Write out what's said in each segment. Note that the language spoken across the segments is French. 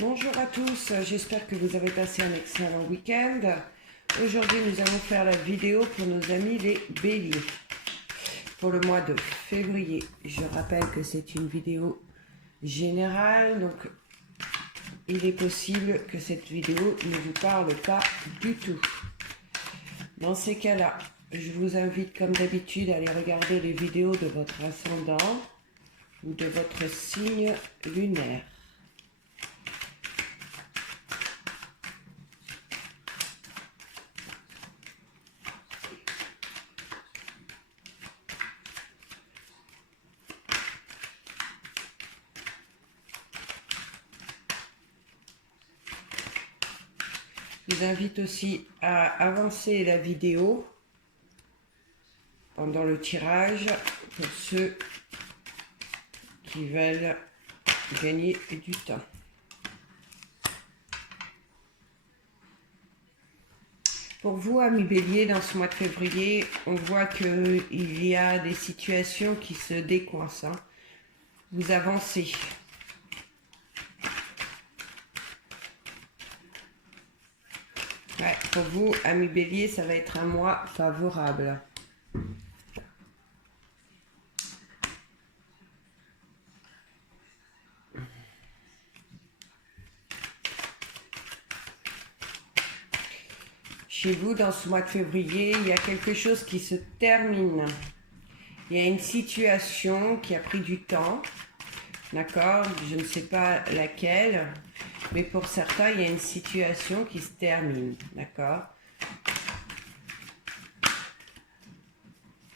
Bonjour à tous, j'espère que vous avez passé un excellent week-end. Aujourd'hui, nous allons faire la vidéo pour nos amis les béliers. Pour le mois de février, je rappelle que c'est une vidéo générale, donc il est possible que cette vidéo ne vous parle pas du tout. Dans ces cas-là, je vous invite comme d'habitude à aller regarder les vidéos de votre ascendant ou de votre signe lunaire. Je vous invite aussi à avancer la vidéo pendant le tirage pour ceux qui veulent gagner du temps. Pour vous, amis béliers, dans ce mois de février, on voit qu'il y a des situations qui se décoincent. Vous avancez. Ouais, pour vous, amis béliers, ça va être un mois favorable. Chez vous, dans ce mois de février, il y a quelque chose qui se termine. Il y a une situation qui a pris du temps. D'accord? Je ne sais pas laquelle. Mais pour certains, il y a une situation qui se termine. D'accord?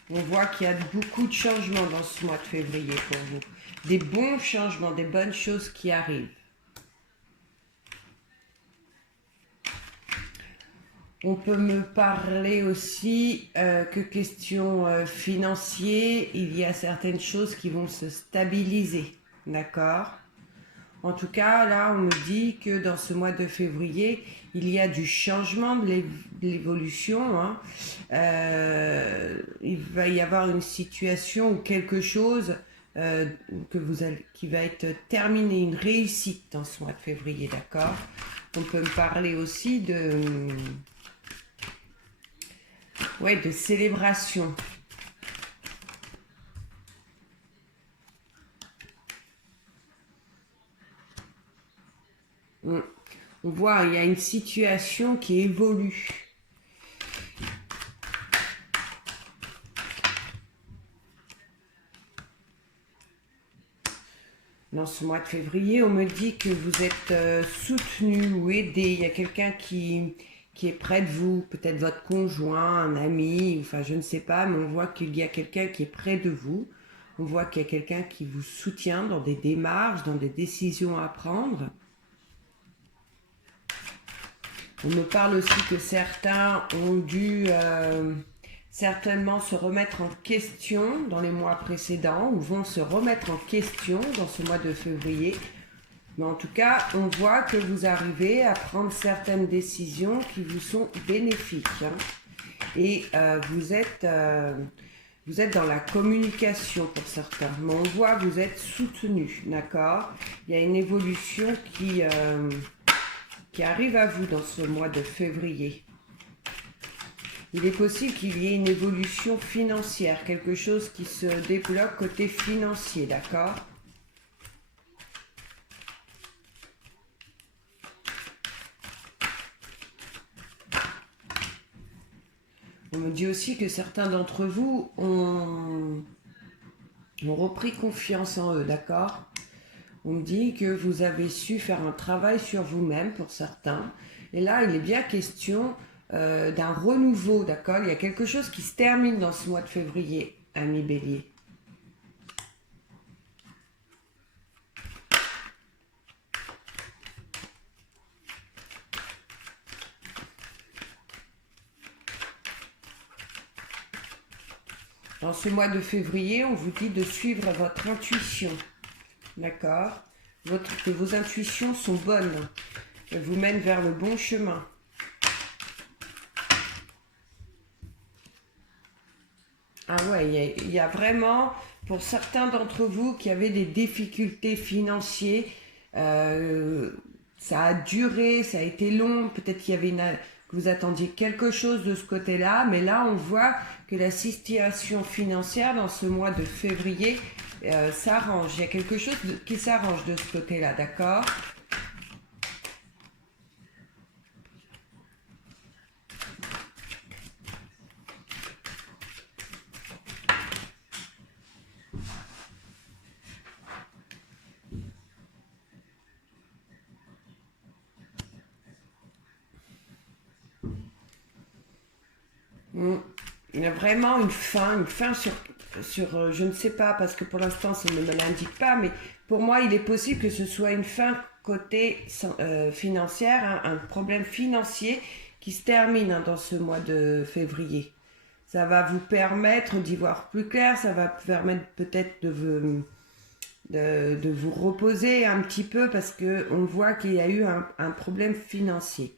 On voit qu'il y a beaucoup de changements dans ce mois de février pour vous. Des bons changements, des bonnes choses qui arrivent. On peut me parler aussi que question financière, il y a certaines choses qui vont se stabiliser. D'accord? En tout cas, là, on me dit que dans ce mois de février, il y a du changement, de l'évolution. Il va y avoir une situation ou quelque chose qui va être terminé, une réussite dans ce mois de février, d'accord? On peut me parler aussi de célébration. On voit, il y a une situation qui évolue. Dans ce mois de février, on me dit que vous êtes soutenu ou aidé. Il y a quelqu'un qui est près de vous, peut-être votre conjoint, un ami, enfin je ne sais pas, mais on voit qu'il y a quelqu'un qui est près de vous. On voit qu'il y a quelqu'un qui vous soutient dans des démarches, dans des décisions à prendre. On me parle aussi que certains ont dû certainement se remettre en question dans les mois précédents ou vont se remettre en question dans ce mois de février. Mais en tout cas, on voit que vous arrivez à prendre certaines décisions qui vous sont bénéfiques. Et vous êtes dans la communication pour certains. Mais on voit que vous êtes soutenu, d'accord? Il y a une évolution qui arrive à vous dans ce mois de février. Il est possible qu'il y ait une évolution financière, quelque chose qui se débloque côté financier, d'accord? On me dit aussi que certains d'entre vous ont repris confiance en eux, d'accord? On me dit que vous avez su faire un travail sur vous-même pour certains. Et là, il est bien question d'un renouveau, d'accord? Il y a quelque chose qui se termine dans ce mois de février, amis bélier. Dans ce mois de février, on vous dit de suivre votre intuition, d'accord? Que vos intuitions sont bonnes, elles vous mènent vers le bon chemin. Ah ouais, il y a vraiment, pour certains d'entre vous qui avaient des difficultés financières, ça a duré, ça a été long, peut-être qu'il y avait que vous attendiez quelque chose de ce côté-là, mais là on voit que la situation financière dans ce mois de février s'arrange. Il y a quelque chose qui s'arrange de ce côté-là, d'accord? Il y a vraiment une fin sur je ne sais pas, parce que pour l'instant ça ne me l'indique pas, mais pour moi il est possible que ce soit une fin côté financière, hein, un problème financier qui se termine dans ce mois de février. Ça va vous permettre d'y voir plus clair, ça va permettre peut-être de vous reposer un petit peu parce qu'on voit qu'il y a eu un problème financier.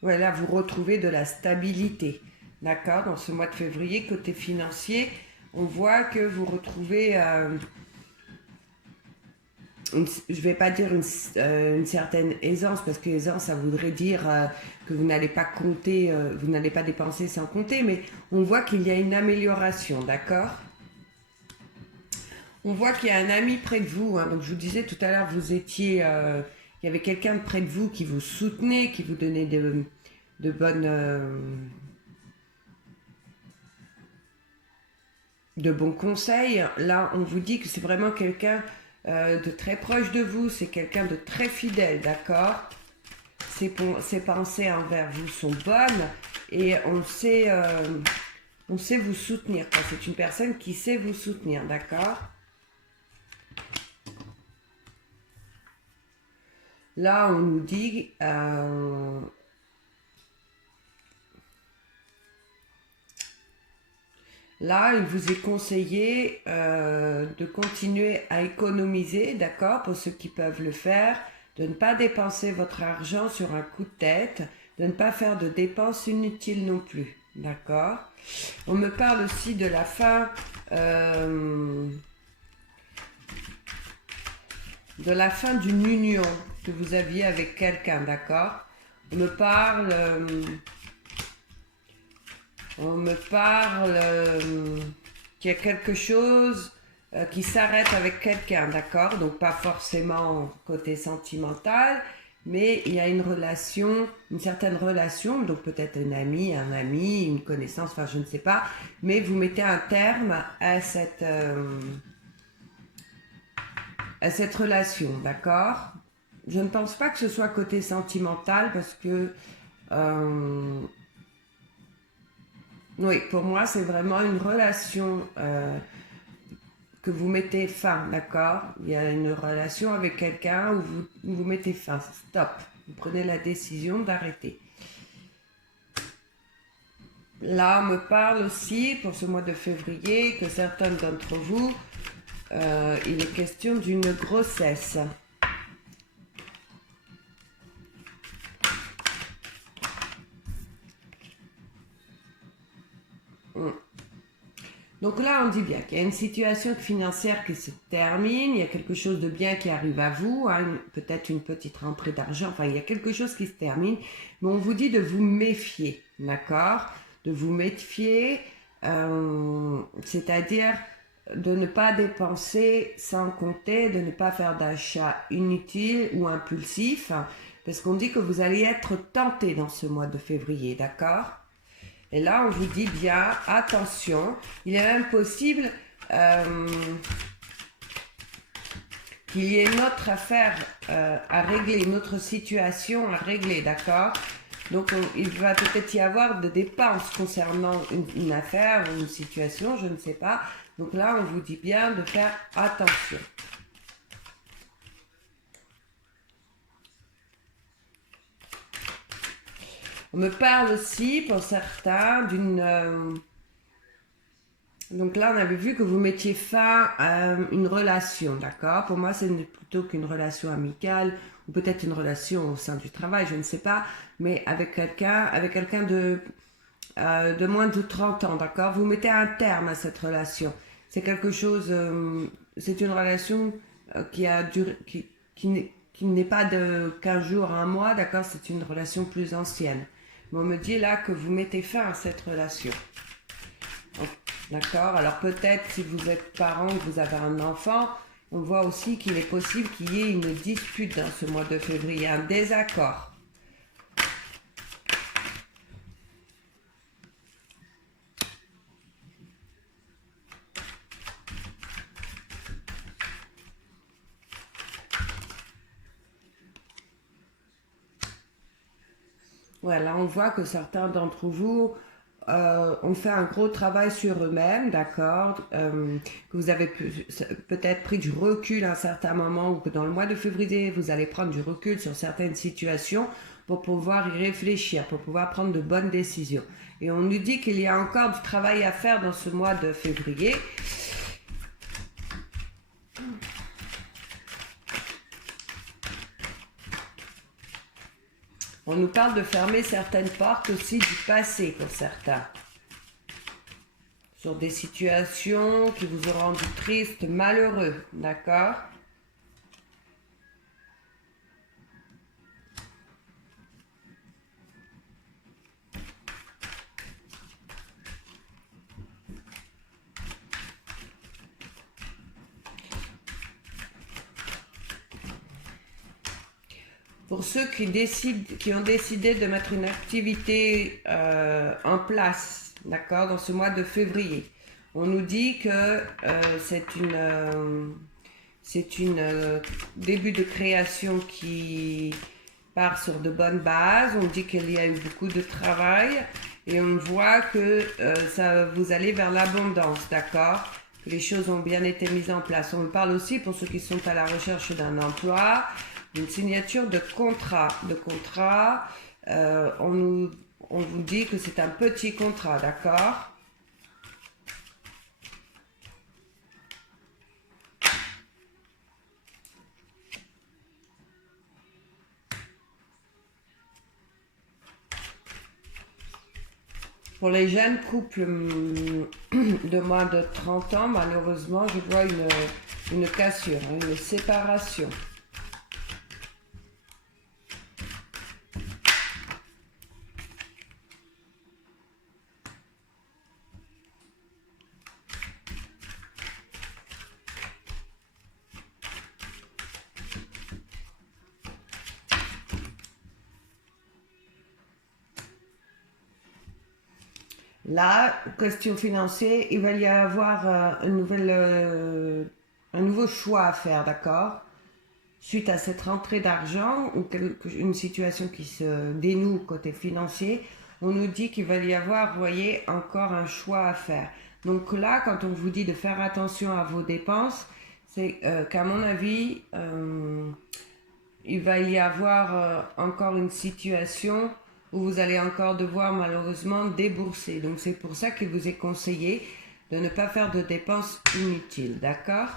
Voilà, vous retrouvez de la stabilité. D'accord? Dans ce mois de février, côté financier, on voit que vous retrouvez, je ne vais pas dire une certaine aisance, parce que aisance, ça voudrait dire que vous n'allez pas compter, vous n'allez pas dépenser sans compter, mais on voit qu'il y a une amélioration, d'accord? On voit qu'il y a un ami près de vous, hein, donc je vous disais tout à l'heure, il y avait quelqu'un de près de vous qui vous soutenait, qui vous donnait de bons conseils. Là, on vous dit que c'est vraiment quelqu'un de très proche de vous, c'est quelqu'un de très fidèle, d'accord? Ses pensées envers vous sont bonnes et on sait vous soutenir. C'est une personne qui sait vous soutenir, d'accord? Là, on nous dit là, il vous est conseillé de continuer à économiser, d'accord, pour ceux qui peuvent le faire, de ne pas dépenser votre argent sur un coup de tête, de ne pas faire de dépenses inutiles non plus, d'accord? On me parle aussi de la fin d'une union que vous aviez avec quelqu'un, d'accord? On me parle qu'il y a quelque chose qui s'arrête avec quelqu'un, d'accord? Donc pas forcément côté sentimental, mais il y a une relation, une certaine relation, donc peut-être un ami, une connaissance, enfin je ne sais pas, mais vous mettez un terme à cette relation, d'accord? Je ne pense pas que ce soit côté sentimental parce que oui, pour moi, c'est vraiment une relation que vous mettez fin, d'accord? Il y a une relation avec quelqu'un où vous mettez fin, stop. Vous prenez la décision d'arrêter. Là, on me parle aussi, pour ce mois de février, que certains d'entre vous, il est question d'une grossesse. Donc là, on dit bien qu'il y a une situation financière qui se termine, il y a quelque chose de bien qui arrive à vous, hein, peut-être une petite rentrée d'argent, enfin il y a quelque chose qui se termine, mais on vous dit de vous méfier, d'accord? De vous méfier, c'est-à-dire de ne pas dépenser sans compter, de ne pas faire d'achats inutiles ou impulsifs, parce qu'on dit que vous allez être tenté dans ce mois de février, d'accord? Et là, on vous dit bien, attention, il est même possible qu'il y ait une autre affaire à régler, une autre situation à régler, d'accord? Donc, il va peut-être y avoir des dépenses concernant une affaire ou une situation, je ne sais pas. Donc là, on vous dit bien de faire attention. On me parle aussi, pour certains, d'une Donc là, on avait vu que vous mettiez fin à une relation, d'accord? Pour moi, c'est plutôt qu'une relation amicale ou peut-être une relation au sein du travail, je ne sais pas, mais avec quelqu'un de moins de 30 ans, d'accord? Vous mettez un terme à cette relation. C'est quelque chose, c'est une relation qui a duré, qui n'est pas de 15 jours à un mois, d'accord? C'est une relation plus ancienne. Mais on me dit là que vous mettez fin à cette relation. D'accord? Alors peut-être si vous êtes parent, que vous avez un enfant, on voit aussi qu'il est possible qu'il y ait une dispute dans ce mois de février, un désaccord. Voilà, on voit que certains d'entre vous ont fait un gros travail sur eux-mêmes, d'accord, que vous avez peut-être pris du recul à un certain moment ou que dans le mois de février, vous allez prendre du recul sur certaines situations pour pouvoir y réfléchir, pour pouvoir prendre de bonnes décisions. Et on nous dit qu'il y a encore du travail à faire dans ce mois de février. On nous parle de fermer certaines portes aussi du passé pour certains. Sur des situations qui vous ont rendu triste, malheureux, d'accord? Pour ceux qui ont décidé de mettre une activité en place, d'accord, dans ce mois de février, on nous dit que c'est une début de création qui part sur de bonnes bases. On dit qu'il y a eu beaucoup de travail et on voit que vous allez vers l'abondance, d'accord? Les choses ont bien été mises en place. On parle aussi pour ceux qui sont à la recherche d'un emploi, une signature de contrat. On vous dit que c'est un petit contrat, d'accord? Pour les jeunes couples de moins de 30 ans, malheureusement, je vois une cassure, une séparation. Là, question financière, il va y avoir un nouveau choix à faire, d'accord? Suite à cette rentrée d'argent ou une situation qui se dénoue côté financier, on nous dit qu'il va y avoir, vous voyez, encore un choix à faire. Donc là, quand on vous dit de faire attention à vos dépenses, c'est qu'à mon avis, il va y avoir encore une situation où vous allez encore devoir malheureusement débourser. Donc c'est pour ça qu'il vous est conseillé de ne pas faire de dépenses inutiles, d'accord?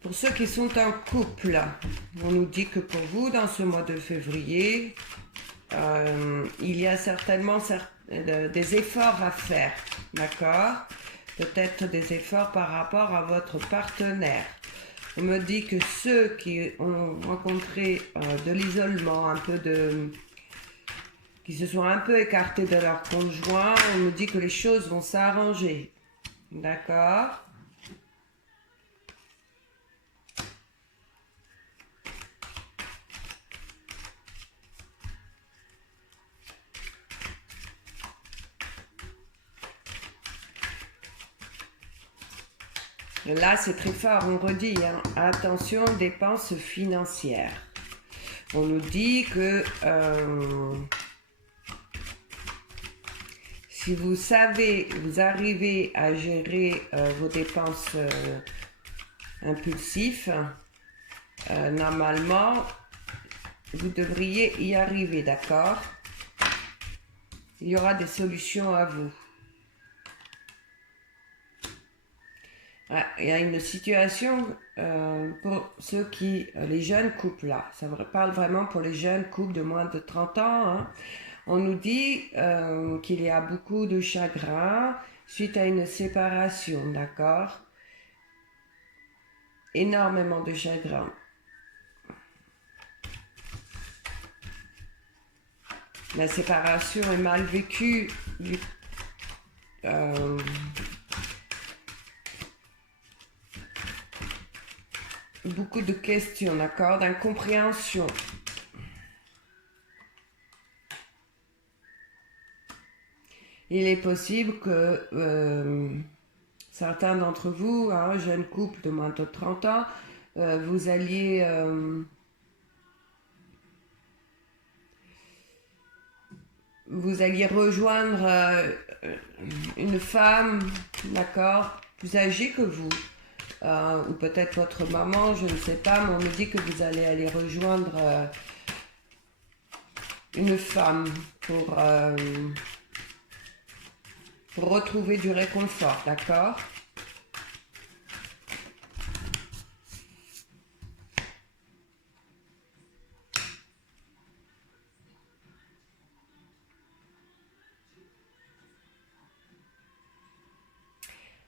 Pour ceux qui sont en couple, on nous dit que pour vous, dans ce mois de février, il y a certainement des efforts à faire, d'accord? Peut-être des efforts par rapport à votre partenaire. On me dit que ceux qui ont rencontré de l'isolement, qui se sont un peu écartés de leur conjoint, on me dit que les choses vont s'arranger, d'accord? Là, c'est très fort, on redit, hein, attention, dépenses financières. On nous dit que si vous arrivez à gérer vos dépenses impulsives, normalement, vous devriez y arriver, d'accord? Il y aura des solutions à vous. Ouais, il y a une situation pour ceux qui, les jeunes couples là, ça parle vraiment pour les jeunes couples de moins de 30 ans. Hein. On nous dit qu'il y a beaucoup de chagrin suite à une séparation, d'accord? Énormément de chagrin. La séparation est mal vécue. Beaucoup de questions, d'accord, d'incompréhension. Il est possible que certains d'entre vous, un jeune couple de moins de 30 ans, vous alliez rejoindre une femme, d'accord, plus âgée que vous. Ou peut-être votre maman, je ne sais pas, mais on me dit que vous allez aller rejoindre une femme pour retrouver du réconfort, d'accord?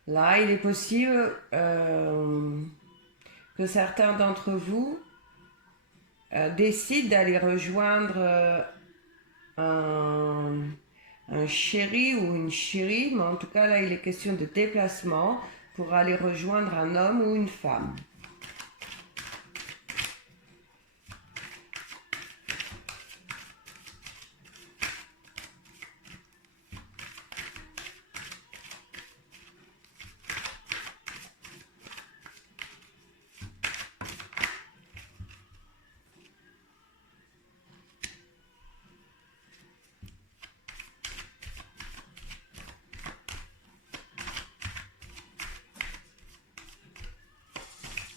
Là, il est possible que certains d'entre vous décident d'aller rejoindre un chéri ou une chérie, mais en tout cas là il est question de déplacement pour aller rejoindre un homme ou une femme.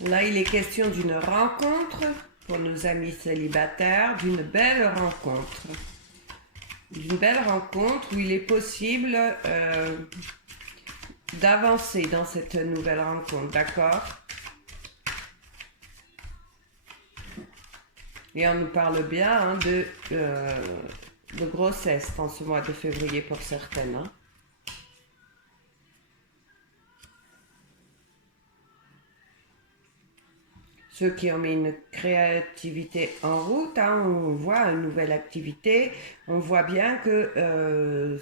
Là, il est question d'une rencontre pour nos amis célibataires, d'une belle rencontre. D'une belle rencontre où il est possible d'avancer dans cette nouvelle rencontre, d'accord? Et on nous parle bien hein, de grossesse en ce mois de février pour certaines. Hein. Ceux qui ont mis une créativité en route, hein, on voit une nouvelle activité, on voit bien que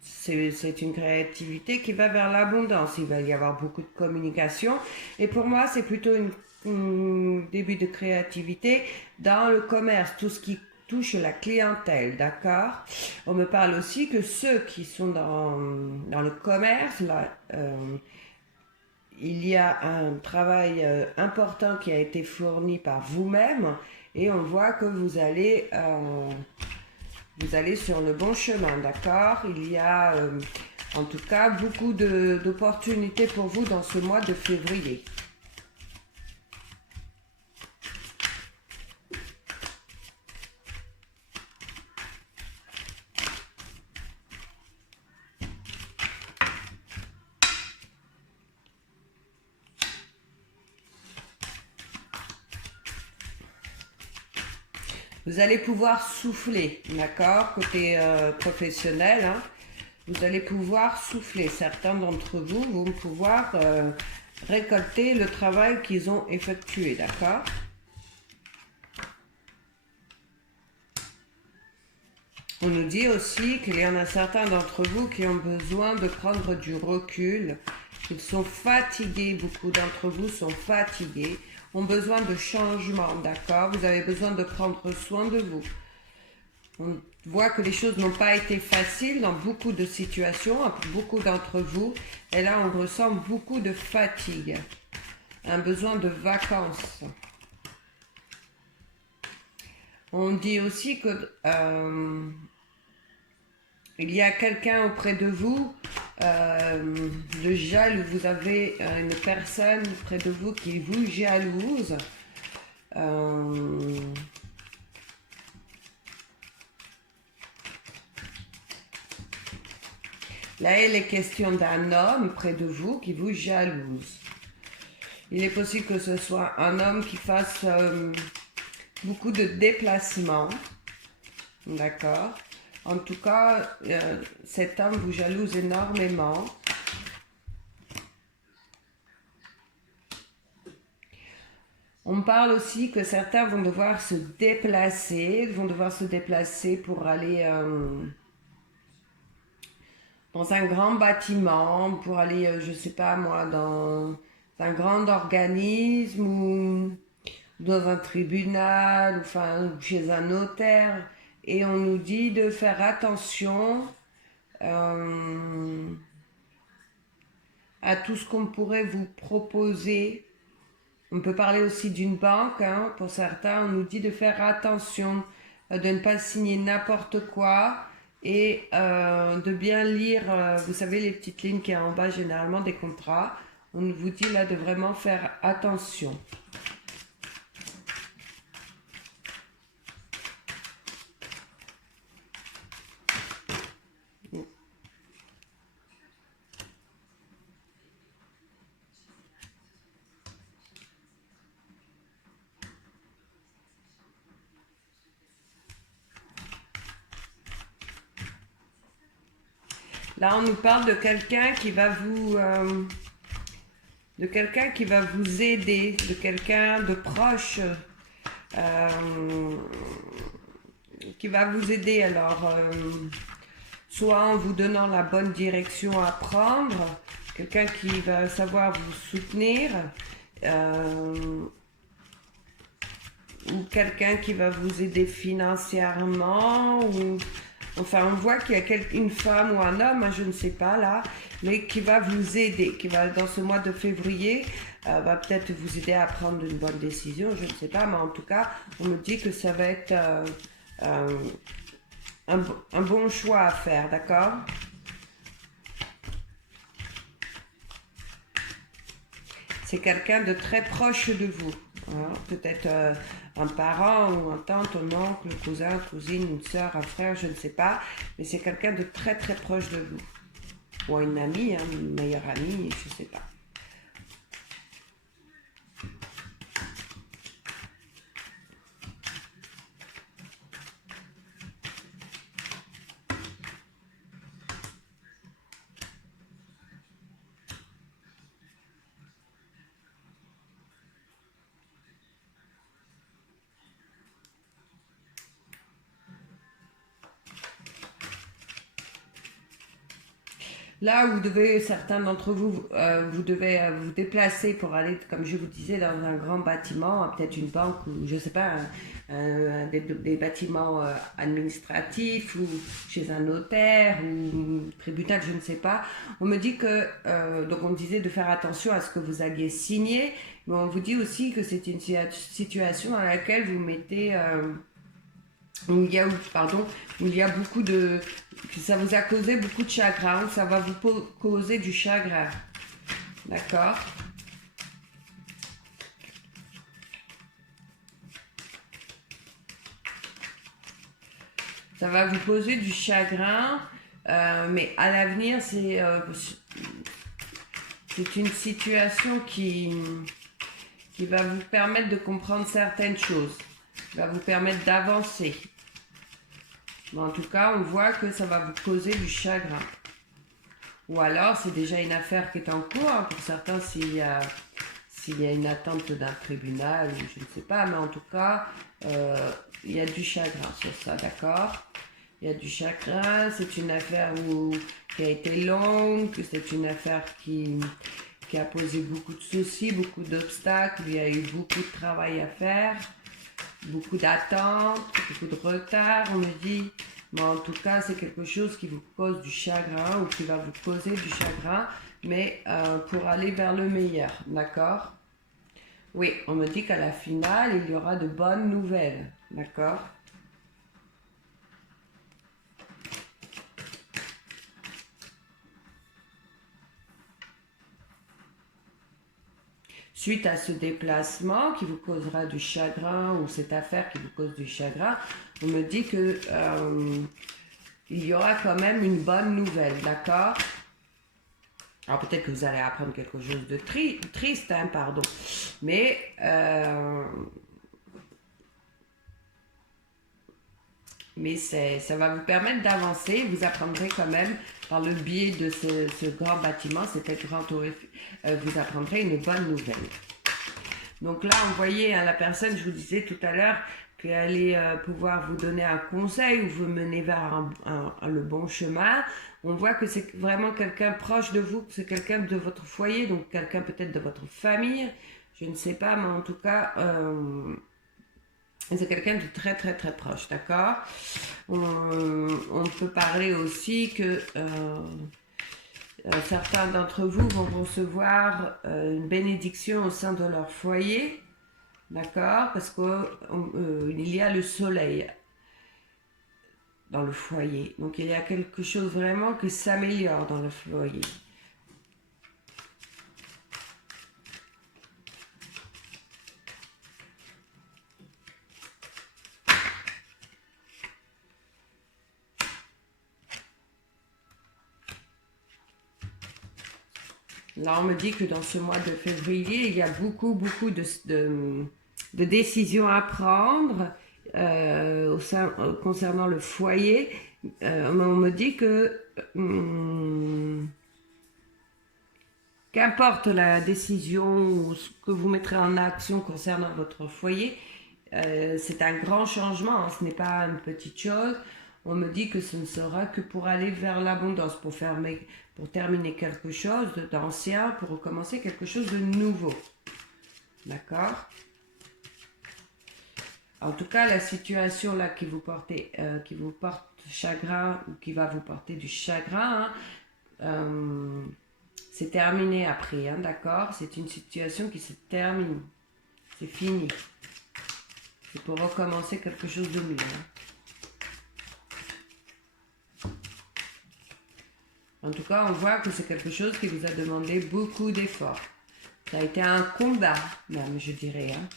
c'est une créativité qui va vers l'abondance. Il va y avoir beaucoup de communication. Et pour moi, c'est plutôt un début de créativité dans le commerce, tout ce qui touche la clientèle, d'accord? On me parle aussi que ceux qui sont dans le commerce, là, il y a un travail important qui a été fourni par vous-même et on voit que vous allez sur le bon chemin, d'accord? Il y a en tout cas beaucoup d'opportunités pour vous dans ce mois de février. Vous allez pouvoir souffler, d'accord? Côté professionnel, hein, vous allez pouvoir souffler. Certains d'entre vous vont pouvoir récolter le travail qu'ils ont effectué, d'accord? On nous dit aussi qu'il y en a certains d'entre vous qui ont besoin de prendre du recul. Ils sont fatigués, beaucoup d'entre vous sont fatigués, ont besoin de changement, d'accord? Vous avez besoin de prendre soin de vous. On voit que les choses n'ont pas été faciles dans beaucoup de situations, pour beaucoup d'entre vous. Et là, on ressent beaucoup de fatigue, un besoin de vacances. On dit aussi que il y a quelqu'un auprès de vous, de jaloux. Vous avez une personne près de vous qui vous jalouse. Là, il est question d'un homme près de vous qui vous jalouse. Il est possible que ce soit un homme qui fasse beaucoup de déplacements. D'accord? En tout cas, cet homme vous jalouse énormément. On me parle aussi que certains vont devoir se déplacer, pour aller dans un grand bâtiment, pour aller, je ne sais pas moi, dans un grand organisme ou dans un tribunal, enfin chez un notaire. Et on nous dit de faire attention à tout ce qu'on pourrait vous proposer. On peut parler aussi d'une banque, hein. Pour certains, on nous dit de faire attention, de ne pas signer n'importe quoi et de bien lire, vous savez, les petites lignes qui sont en bas généralement des contrats. On vous dit là de vraiment faire attention. Là, on nous parle de quelqu'un qui va vous... aider, de quelqu'un de proche qui va vous aider. Alors, soit en vous donnant la bonne direction à prendre, quelqu'un qui va savoir vous soutenir, ou quelqu'un qui va vous aider financièrement, ou... Enfin, on voit qu'il y a une femme ou un homme, hein, je ne sais pas là, mais qui va vous aider, qui va, dans ce mois de février, va peut-être vous aider à prendre une bonne décision, je ne sais pas, mais en tout cas, on me dit que ça va être un bon choix à faire, d'accord? C'est quelqu'un de très proche de vous. Hein? Peut-être un parent ou un tante, un oncle, un cousin, cousine, une soeur, un frère, je ne sais pas. Mais c'est quelqu'un de très très proche de vous. Ou une amie, hein, une meilleure amie, je ne sais pas. Là, vous devez, certains d'entre vous, vous devez vous déplacer pour aller, comme je vous disais, dans un grand bâtiment, peut-être une banque ou je ne sais pas, des bâtiments administratifs ou chez un notaire ou tribunal, je ne sais pas. On me dit que, donc on me disait de faire attention à ce que vous alliez signer, mais on vous dit aussi que c'est une situation dans laquelle vous mettez... où il y a beaucoup de... Ça vous a causé beaucoup de chagrin, ça va vous causer du chagrin. D'accord? Ça va vous poser du chagrin, mais à l'avenir, c'est une situation qui va vous permettre de comprendre certaines choses, qui va vous permettre d'avancer. Mais en tout cas, on voit que ça va vous causer du chagrin. Ou alors, c'est déjà une affaire qui est en cours. Hein, pour certains, s'il y a une attente d'un tribunal, je ne sais pas. Mais en tout cas, il y a du chagrin sur ça, d'accord? Il y a du chagrin. C'est une affaire qui a été longue. C'est une affaire qui a posé beaucoup de soucis, beaucoup d'obstacles. Il y a eu beaucoup de travail à faire. Beaucoup d'attentes, beaucoup de retard, on me dit. Mais en tout cas, c'est quelque chose qui vous cause du chagrin ou qui va vous causer du chagrin, mais pour aller vers le meilleur, d'accord? Oui, on me dit qu'à la finale, il y aura de bonnes nouvelles, d'accord? Suite à ce déplacement qui vous causera du chagrin ou cette affaire qui vous cause du chagrin, on me dit que il y aura quand même une bonne nouvelle, d'accord? Alors peut-être que vous allez apprendre quelque chose de triste, hein, pardon. Mais ça va vous permettre d'avancer. Vous apprendrez quand même, par le biais de ce grand bâtiment, cette grande tour Eiffel, vous apprendrez une bonne nouvelle. Donc là, vous voyez, hein, la personne, je vous disais tout à l'heure, qu'elle allait pouvoir vous donner un conseil ou vous mener vers le bon chemin. On voit que c'est vraiment quelqu'un proche de vous, que c'est quelqu'un de votre foyer, donc quelqu'un peut-être de votre famille, je ne sais pas, mais en tout cas, c'est quelqu'un de très très très proche, d'accord. On peut parler aussi que certains d'entre vous vont recevoir une bénédiction au sein de leur foyer, d'accord, parce qu'il y a le soleil dans le foyer. Donc il y a quelque chose vraiment qui s'améliore dans le foyer. Là, on me dit que dans ce mois de février, il y a beaucoup de décisions à prendre concernant le foyer. On me dit que qu'importe la décision ou ce que vous mettrez en action concernant votre foyer, c'est un grand changement, hein, ce n'est pas une petite chose. On me dit que ce ne sera que pour aller vers l'abondance, pour terminer quelque chose d'ancien, pour recommencer quelque chose de nouveau. D'accord? En tout cas, la situation là qui vous porte chagrin ou qui va vous porter du chagrin, hein, c'est terminé après, hein, d'accord? C'est une situation qui se termine. C'est fini. C'est pour recommencer quelque chose de mieux. Hein. En tout cas, on voit que c'est quelque chose qui vous a demandé beaucoup d'efforts. Ça a été un combat, même, je dirais. Hein.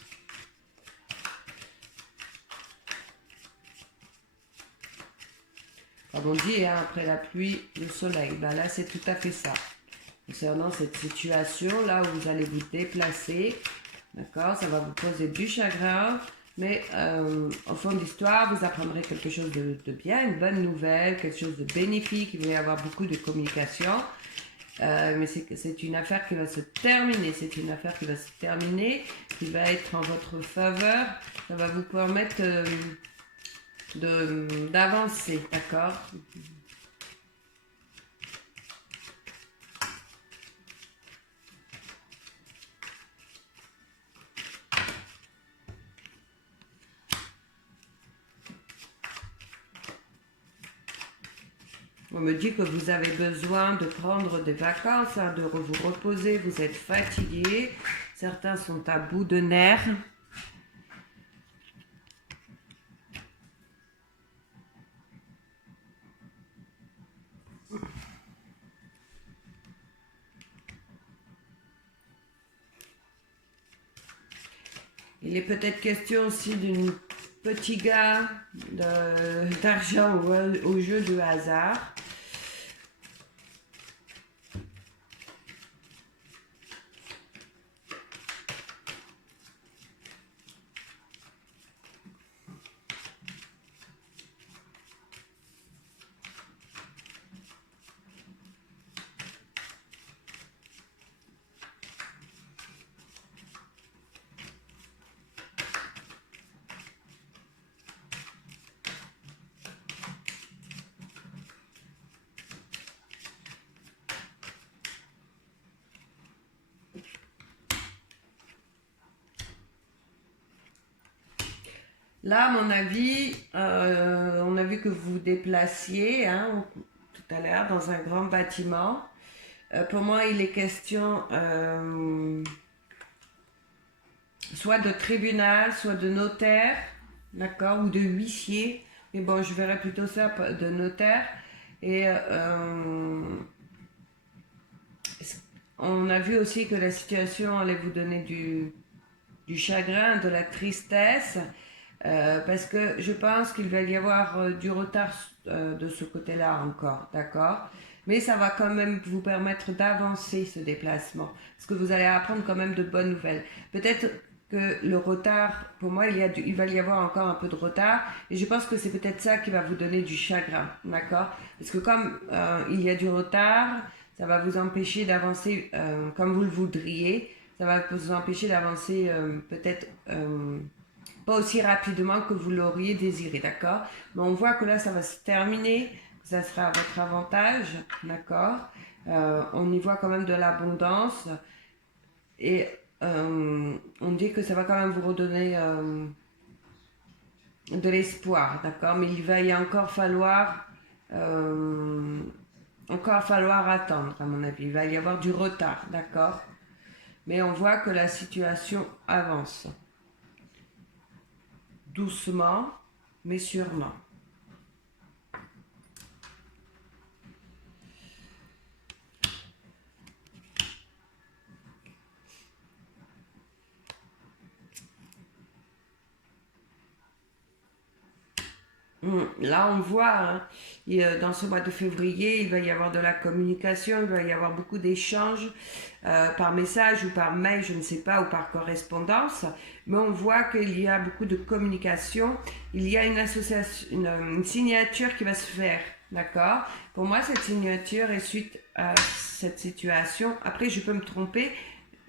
Comme on dit, hein, après la pluie, le soleil. Ben là, c'est tout à fait ça. Concernant cette situation, là où vous allez vous déplacer, d'accord, ça va vous causer du chagrin. Mais au fond de l'histoire, vous apprendrez quelque chose de bien, une bonne nouvelle, quelque chose de bénéfique. Il va y avoir beaucoup de communication. Mais c'est une affaire qui va se terminer. C'est une affaire qui va se terminer, qui va être en votre faveur. Ça va vous permettre d'avancer, d'accord? On me dit que vous avez besoin de prendre des vacances, hein, de vous reposer, vous êtes fatigué. Certains sont à bout de nerfs. Il est peut-être question aussi d'une petit gain d'argent au jeu de hasard. Là, à mon avis, on a vu que vous vous déplaciez hein, tout à l'heure dans un grand bâtiment. Pour moi, il est question soit de tribunal, soit de notaire, d'accord, ou de huissier. Mais bon, je verrais plutôt ça de notaire. Et on a vu aussi que la situation allait vous donner du chagrin, de la tristesse. Parce que je pense qu'il va y avoir du retard de ce côté-là encore, d'accord? Mais ça va quand même vous permettre d'avancer ce déplacement. Parce que vous allez apprendre quand même de bonnes nouvelles. Peut-être que le retard, pour moi, il va y avoir encore un peu de retard. Et je pense que c'est peut-être ça qui va vous donner du chagrin. D'accord? Parce que comme il y a du retard, ça va vous empêcher d'avancer comme vous le voudriez. Ça va vous empêcher d'avancer peut-être pas aussi rapidement que vous l'auriez désiré, d'accord? Mais on voit que là, ça va se terminer, ça sera à votre avantage, d'accord? On y voit quand même de l'abondance et on dit que ça va quand même vous redonner de l'espoir, d'accord? Mais il va y encore falloir attendre, à mon avis. Il va y avoir du retard, d'accord? Mais on voit que la situation avance. Doucement, mais sûrement. Là, on voit, hein, dans ce mois de février, il va y avoir de la communication, il va y avoir beaucoup d'échanges par message ou par mail, je ne sais pas, ou par correspondance. Mais on voit qu'il y a beaucoup de communication. Il y a une association, une signature qui va se faire, d'accord? Pour moi, cette signature est suite à cette situation. Après, je peux me tromper,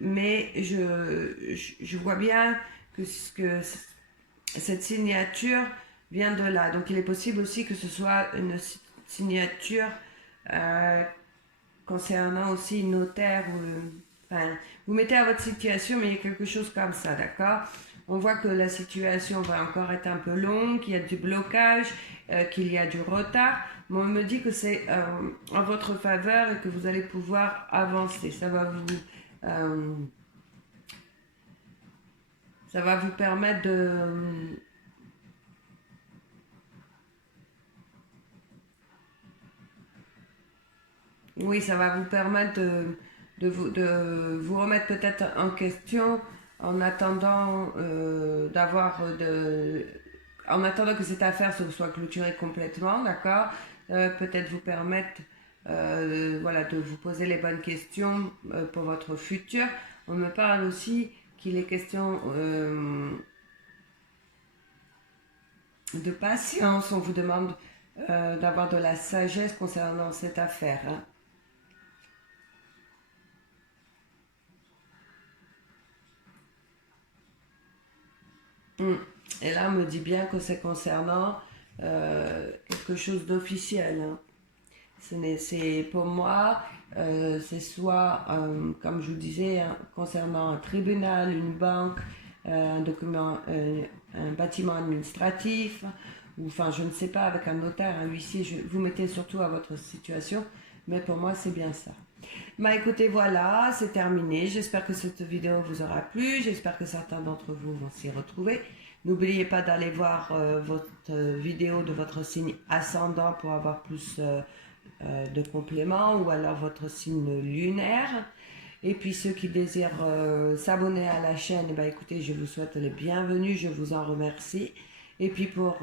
mais je vois bien que cette signature vient de là. Donc il est possible aussi que ce soit une signature concernant aussi une notaire. Enfin, vous mettez à votre situation, mais il y a quelque chose comme ça, d'accord? On voit que la situation va encore être un peu longue, qu'il y a du blocage, qu'il y a du retard. Mais on me dit que c'est en votre faveur et que vous allez pouvoir avancer. Ça va vous permettre de... Oui, ça va vous permettre de vous remettre peut-être en question en attendant en attendant que cette affaire soit clôturée complètement, d'accord? Peut-être vous permettre voilà, de vous poser les bonnes questions pour votre futur. On me parle aussi qu'il est question de patience. On vous demande d'avoir de la sagesse concernant cette affaire, hein. Et là, on me dit bien que c'est concernant quelque chose d'officiel, hein. C'est pour moi, c'est soit, comme je vous disais, hein, concernant un tribunal, une banque, un document, un bâtiment administratif, ou enfin, je ne sais pas, avec un notaire, un huissier, vous mettez surtout à votre situation, mais pour moi, c'est bien ça. Bah écoutez, voilà, c'est terminé. J'espère que cette vidéo vous aura plu. J'espère que certains d'entre vous vont s'y retrouver. N'oubliez pas d'aller voir votre vidéo de votre signe ascendant pour avoir plus de compléments, ou alors votre signe lunaire. Et puis ceux qui désirent s'abonner à la chaîne, eh ben, écoutez, je vous souhaite le bienvenue, je vous en remercie. Et puis pour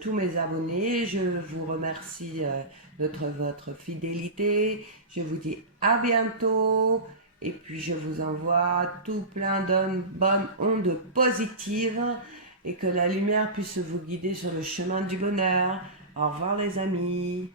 tous mes abonnés, je vous remercie de votre fidélité. Je vous dis à bientôt. Et puis je vous envoie tout plein de bonnes ondes positives et que la lumière puisse vous guider sur le chemin du bonheur. Au revoir les amis.